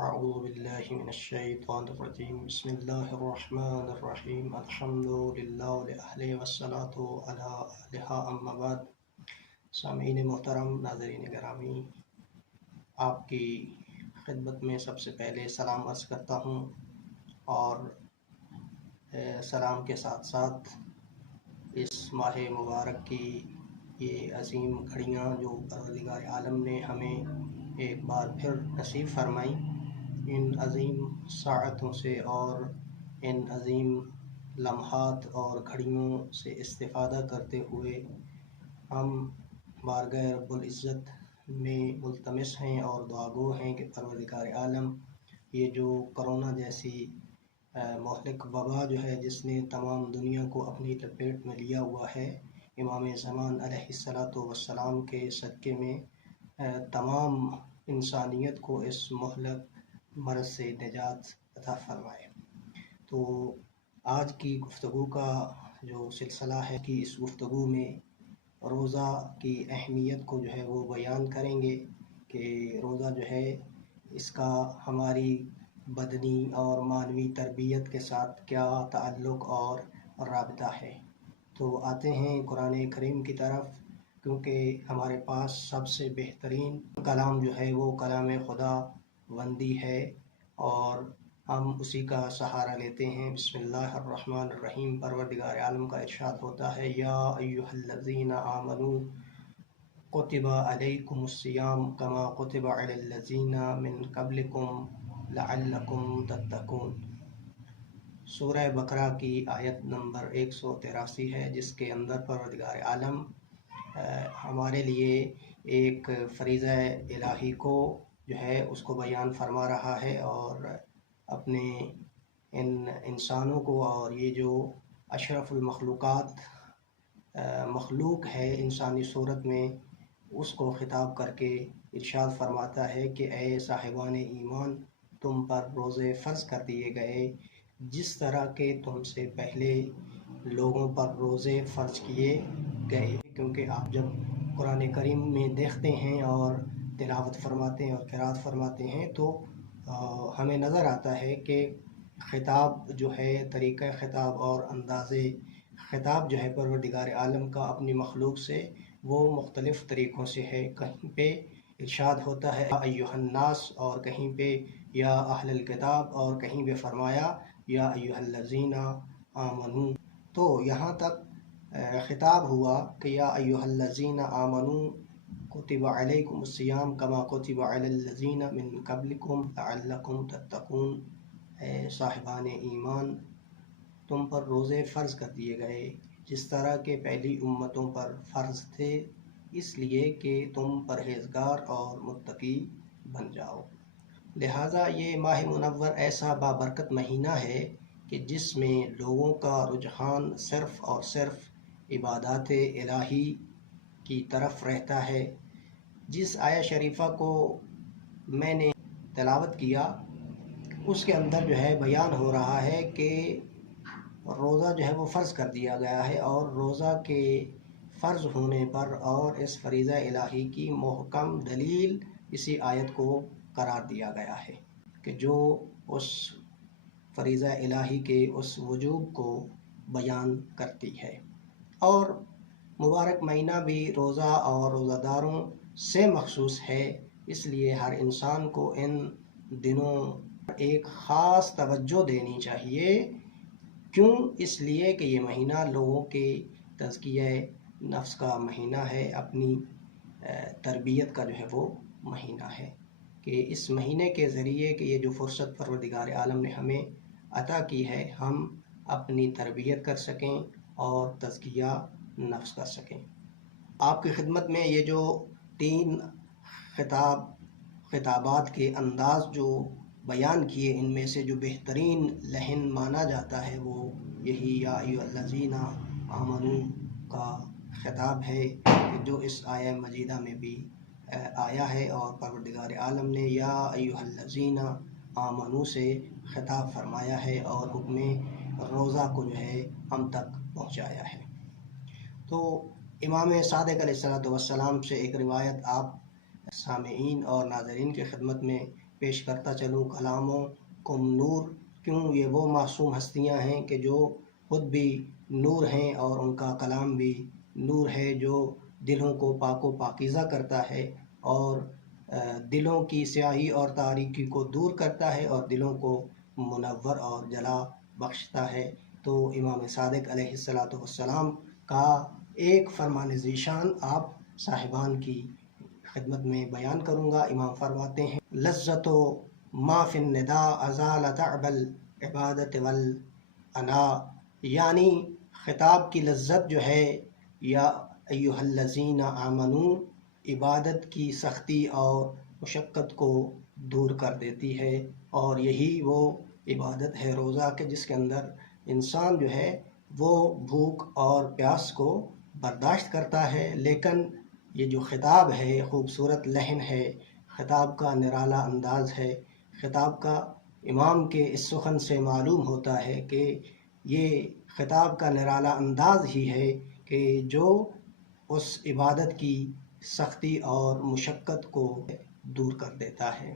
أعوذ بالله من الشيطان الرجيم بسم الله الرحمن الرحيم الحمد لله لأهله والصلاة على أهلها أما بعد۔ سامعین محترم، ناظرین گرامی، آپ کی خدمت میں سب سے پہلے سلام عرض کرتا ہوں، اور سلام کے ساتھ ساتھ اس ماہ مبارک کی یہ عظیم گھڑیاں جو پروردگار عالم نے ہمیں ایک بار پھر نصیب فرمائی، ان عظیم ساعتوں سے اور ان عظیم لمحات اور گھڑیوں سے استفادہ کرتے ہوئے ہم بارگاہ رب العزت میں ملتمس ہیں اور دعا گو ہیں کہ پروردگار عالم یہ جو کرونا جیسی مہلک وبا جو ہے جس نے تمام دنیا کو اپنی لپیٹ میں لیا ہوا ہے، امام زمان علیہ الصلاۃ والسلام کے صدقے میں تمام انسانیت کو اس مہلک مرض سے نجات عطا فرمائے۔ تو آج کی گفتگو کا جو سلسلہ ہے کہ اس گفتگو میں روزہ کی اہمیت کو جو ہے وہ بیان کریں گے کہ روزہ جو ہے اس کا ہماری بدنی اور معنوی تربیت کے ساتھ کیا تعلق اور رابطہ ہے۔ تو آتے ہیں قرآن کریم کی طرف، کیونکہ ہمارے پاس سب سے بہترین کلام جو ہے وہ کلام خدا بندی ہے اور ہم اسی کا سہارا لیتے ہیں۔ بسم اللہ الرحمن الرحیم۔ پروردگار عالم کا ارشاد ہوتا ہے، یا ایھا الذین آمنوا کتب علیکم الصیام کما کتب علی الذین من قبلکم لعلکم تتقون۔ سورہ بقرہ کی آیت نمبر 183 ہے، جس کے اندر پروردگار عالم ہمارے لیے ایک فریضہ الہی کو جو ہے اس کو بیان فرما رہا ہے، اور اپنے ان انسانوں کو اور یہ جو اشرف المخلوقات مخلوق ہے انسانی صورت میں، اس کو خطاب کر کے ارشاد فرماتا ہے کہ اے صاحبان ایمان، تم پر روزے فرض کر دیے گئے جس طرح کہ تم سے پہلے لوگوں پر روزے فرض کیے گئے۔ کیونکہ آپ جب قرآن کریم میں دیکھتے ہیں اور تلاوت فرماتے ہیں اور قرات فرماتے ہیں تو ہمیں نظر آتا ہے کہ خطاب جو ہے، طریقہ خطاب اور انداز خطاب جو ہے پروردگار عالم کا اپنی مخلوق سے وہ مختلف طریقوں سے ہے۔ کہیں پہ ارشاد ہوتا ہے یا ایھا الناس، اور کہیں پہ یا اہل الکتاب، اور کہیں پہ فرمایا یا ایھا الذین آمنوا۔ تو یہاں تک خطاب ہوا کہ یا ایھا الذین آمنوا کتب علیکم الصیام کما کتب علی الذین من قبلکم لعلکم تتقون۔ اے صاحبان ایمان، تم پر روزے فرض کر دیے گئے جس طرح کہ پہلی امتوں پر فرض تھے، اس لیے کہ تم پرہیزگار اور متقی بن جاؤ۔ لہٰذا یہ ماہ منور ایسا بابرکت مہینہ ہے کہ جس میں لوگوں کا رجحان صرف اور صرف عبادات الہی کی طرف رہتا ہے۔ جس آیہ شریفہ کو میں نے تلاوت کیا اس کے اندر جو ہے بیان ہو رہا ہے کہ روزہ جو ہے وہ فرض کر دیا گیا ہے، اور روزہ کے فرض ہونے پر اور اس فریضہ الہی کی محکم دلیل اسی آیت کو قرار دیا گیا ہے کہ جو اس فریضہ الہی کے اس وجوب کو بیان کرتی ہے۔ اور مبارک مہینہ بھی روزہ اور روزہ داروں سے مخصوص ہے، اس لیے ہر انسان کو ان دنوں ایک خاص توجہ دینی چاہیے۔ کیوں؟ اس لیے کہ یہ مہینہ لوگوں کے تزکیہ نفس کا مہینہ ہے، اپنی تربیت کا جو ہے وہ مہینہ ہے، کہ اس مہینے کے ذریعے کہ یہ جو فرصت پروردگار عالم نے ہمیں عطا کی ہے، ہم اپنی تربیت کر سکیں اور تزکیہ نفس کر سکیں۔ آپ کی خدمت میں یہ جو 3 خطابات کے انداز جو بیان کیے، ان میں سے جو بہترین لحن مانا جاتا ہے وہ یہی یا ایھا الذین آمنوا کا خطاب ہے، جو اس آیہ مجیدہ میں بھی آیا ہے، اور پروردگار عالم نے یا ایھا الذین آمنوا سے خطاب فرمایا ہے اور حکم روزہ کو جو ہے ہم تک پہنچایا ہے۔ تو امام صادق علیہ الصلوۃ والسلام سے ایک روایت آپ سامعین اور ناظرین کی خدمت میں پیش کرتا چلوں کلاموں کم نور، کیوں یہ وہ معصوم ہستیاں ہیں کہ جو خود بھی نور ہیں اور ان کا کلام بھی نور ہے، جو دلوں کو پاک و پاکیزہ کرتا ہے اور دلوں کی سیاہی اور تاریکی کو دور کرتا ہے اور دلوں کو منور اور جلا بخشتا ہے۔ تو امام صادق علیہ السلام کا ایک فرمان ذیشان آپ صاحبان کی خدمت میں بیان کروں گا۔ امام فرماتے ہیں لذت و ما فی النداء ازال تعب العبادت والانا، یعنی خطاب کی لذت جو ہے یا ایھا الذین آمنوا عبادت کی سختی اور مشقت کو دور کر دیتی ہے، اور یہی وہ عبادت ہے روزہ کہ جس کے اندر انسان جو ہے وہ بھوک اور پیاس کو برداشت کرتا ہے، لیکن یہ جو خطاب ہے خوبصورت لحن ہے، خطاب کا نرالا انداز ہے، خطاب کا امام کے اس سخن سے معلوم ہوتا ہے کہ یہ خطاب کا نرالا انداز ہی ہے کہ جو اس عبادت کی سختی اور مشقت کو دور کر دیتا ہے۔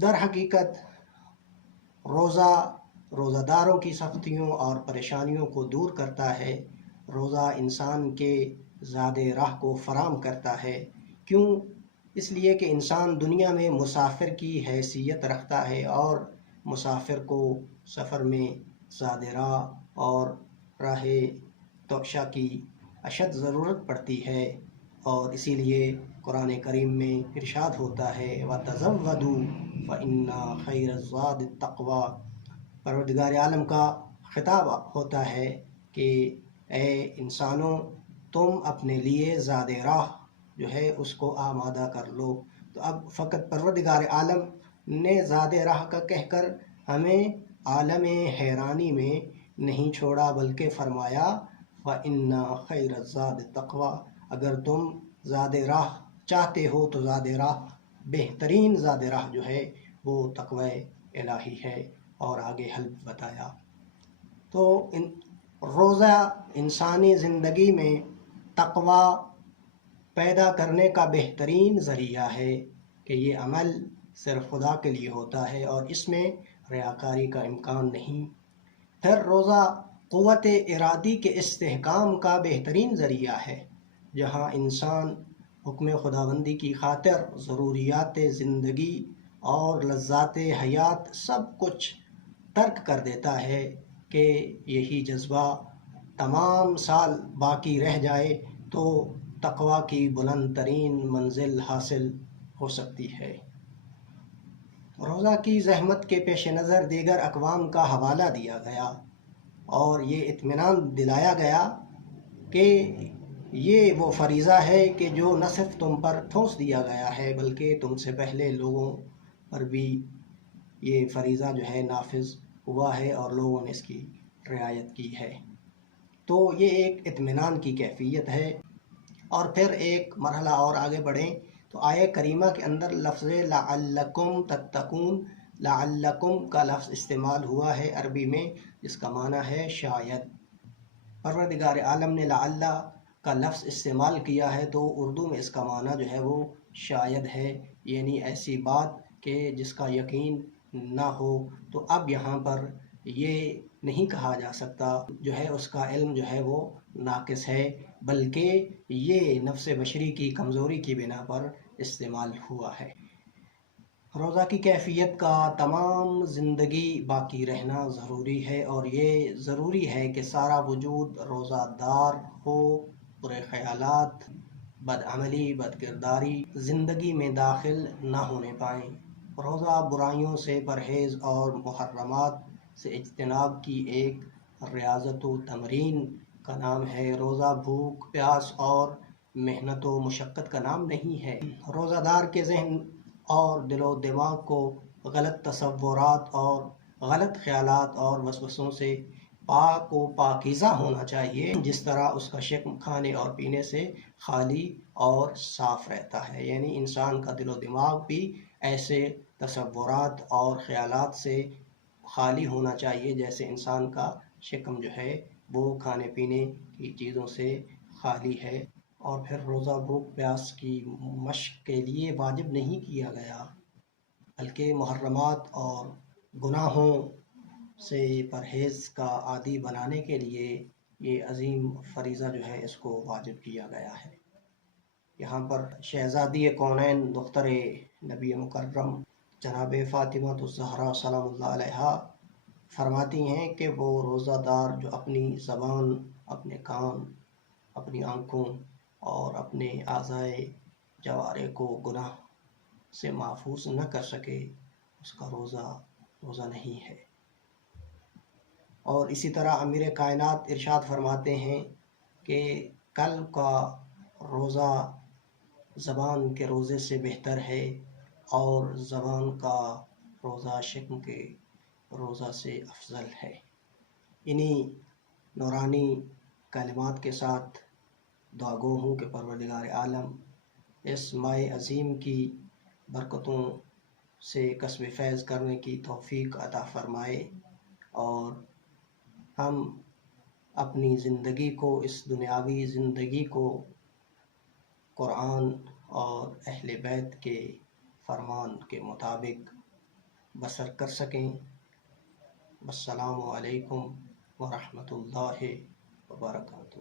در حقیقت روزہ داروں کی سختیوں اور پریشانیوں کو دور کرتا ہے۔ روزہ انسان کے زاد راہ کو فراہم کرتا ہے۔ کیوں؟ اس لیے کہ انسان دنیا میں مسافر کی حیثیت رکھتا ہے اور مسافر کو سفر میں زاد راہ اور راہ توشہ کی اشد ضرورت پڑتی ہے، اور اسی لیے قرآن کریم میں ارشاد ہوتا ہے وَتَزَوَّدُوا فَإِنَّ خَيْرَ الزَّادِ التَّقْوَىٰ، پروردگار عالم کا خطاب ہوتا ہے کہ اے انسانوں تم اپنے لیے زاد راہ جو ہے اس کو آمادہ کر لو۔ تو اب فقط پروردگار عالم نے زاد راہ کا کہہ کر ہمیں عالم حیرانی میں نہیں چھوڑا، بلکہ فرمایا فَإِنَّ خَيْرَ الزَّادِ التَّقْوَىٰ، اگر تم زاد راہ چاہتے ہو تو زاد راہ بہترین زاد راہ جو ہے وہ تقوی الہی ہے، اور آگے حل بتایا۔ تو روزہ انسانی زندگی میں تقوی پیدا کرنے کا بہترین ذریعہ ہے کہ یہ عمل صرف خدا کے لیے ہوتا ہے اور اس میں ریاکاری کا امکان نہیں۔ پھر روزہ قوت ارادی کے استحکام کا بہترین ذریعہ ہے، جہاں انسان حکم خداوندی کی خاطر ضروریات زندگی اور لذات حیات سب کچھ ترک کر دیتا ہے کہ یہی جذبہ تمام سال باقی رہ جائے تو تقوی کی بلند ترین منزل حاصل ہو سکتی ہے۔ روزہ کی زحمت کے پیش نظر دیگر اقوام کا حوالہ دیا گیا اور یہ اطمینان دلایا گیا کہ یہ وہ فریضہ ہے کہ جو نہ صرف تم پر ٹھونس دیا گیا ہے بلکہ تم سے پہلے لوگوں پر بھی یہ فریضہ جو ہے نافذ ہوا ہے اور لوگوں نے اس کی رعایت کی ہے۔ تو یہ ایک اطمینان کی کیفیت ہے۔ اور پھر ایک مرحلہ اور آگے بڑھیں تو آیہ کریمہ کے اندر لفظ لعلکم تتقون، لعلکم کا لفظ استعمال ہوا ہے عربی میں جس کا معنی ہے شاید۔ پروردگار عالم نے لعل کا لفظ استعمال کیا ہے تو اردو میں اس کا معنی جو ہے وہ شاید ہے، یعنی ایسی بات کہ جس کا یقین نہ ہو۔ تو اب یہاں پر یہ نہیں کہا جا سکتا جو ہے اس کا علم جو ہے وہ ناقص ہے، بلکہ یہ نفس بشری کی کمزوری کی بنا پر استعمال ہوا ہے۔ روزہ کی کیفیت کا تمام زندگی باقی رہنا ضروری ہے، اور یہ ضروری ہے کہ سارا وجود روزہ دار ہو، برے خیالات، بدعملی، بدکرداری زندگی میں داخل نہ ہونے پائیں۔ روزہ برائیوں سے پرہیز اور محرمات سے اجتناب کی ایک ریاضت و تمرین کا نام ہے۔ روزہ بھوک، پیاس اور محنت و مشقت کا نام نہیں ہے۔ روزہ دار کے ذہن اور دل و دماغ کو غلط تصورات اور غلط خیالات اور وسوسوں سے پاک و پاکیزہ ہونا چاہیے، جس طرح اس کا شکم کھانے اور پینے سے خالی اور صاف رہتا ہے۔ یعنی انسان کا دل و دماغ بھی ایسے تصورات اور خیالات سے خالی ہونا چاہیے جیسے انسان کا شکم جو ہے وہ کھانے پینے کی چیزوں سے خالی ہے۔ اور پھر روزہ بھوک پیاس کی مشق کے لیے واجب نہیں کیا گیا، بلکہ محرمات اور گناہوں سے پرہیز کا عادی بنانے کے لیے یہ عظیم فریضہ جو ہے اس کو واجب کیا گیا ہے۔ یہاں پر شہزادی کونین دختر نبی مکرم جناب فاطمہ الزہرا سلام اللہ علیہا فرماتی ہیں کہ وہ روزہ دار جو اپنی زبان، اپنے کان، اپنی آنکھوں اور اپنے اعضائے جوارح کو گناہ سے محفوظ نہ کر سکے، اس کا روزہ نہیں ہے۔ اور اسی طرح امیر کائنات ارشاد فرماتے ہیں کہ قلب کا روزہ زبان کے روزے سے بہتر ہے، اور زبان کا روزہ شکم کے روزہ سے افضل ہے۔ انہی نورانی کلمات کے ساتھ دعا گو ہوں کہ پروردگار عالم اس ماہ عظیم کی برکتوں سے کسب فیض کرنے کی توفیق عطا فرمائے، اور ہم اپنی زندگی کو، اس دنیاوی زندگی کو قرآن اور اہل بیت کے فرمان کے مطابق بسر کر سکیں۔ السلام علیکم ورحمۃ اللہ وبرکاتہ۔